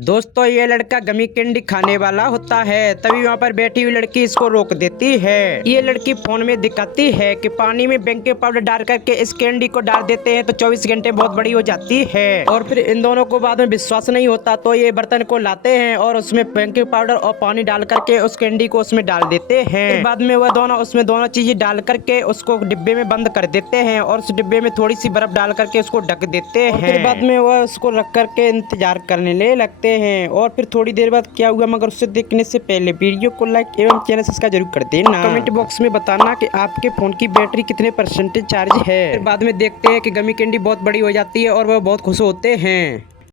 दोस्तों ये लड़का गमी कैंडी खाने वाला होता है, तभी वहाँ पर बैठी हुई लड़की इसको रोक देती है। ये लड़की फोन में दिखाती है कि पानी में बेकिंग पाउडर डाल करके इस कैंडी को डाल देते हैं तो 24 घंटे बहुत बड़ी हो जाती है। और फिर इन दोनों को बाद में विश्वास नहीं होता तो ये बर्तन को लाते हैं और उसमें बेकिंग पाउडर और पानी डाल करके उस कैंडी को उसमें डाल देते हैं। बाद में वह दोनों उसमें दोनों चीजें डाल करके उसको डिब्बे में बंद कर देते हैं और उस डिब्बे में थोड़ी सी बर्फ डाल करके उसको ढक देते हैं। फिर बाद में वह उसको रख करके इंतजार करने लगते हैं। और फिर थोड़ी देर बाद क्या हुआ, मगर उससे देखने से पहले वीडियो को लाइक एवं चैनल सब्सक्राइब जरूर कर देना। कमेंट बॉक्स में बताना कि आपके फोन की बैटरी कितने परसेंटेज चार्ज है। फिर बाद में देखते हैं कि गमी कैंडी बहुत बड़ी हो जाती है और वह बहुत खुश होते हैं।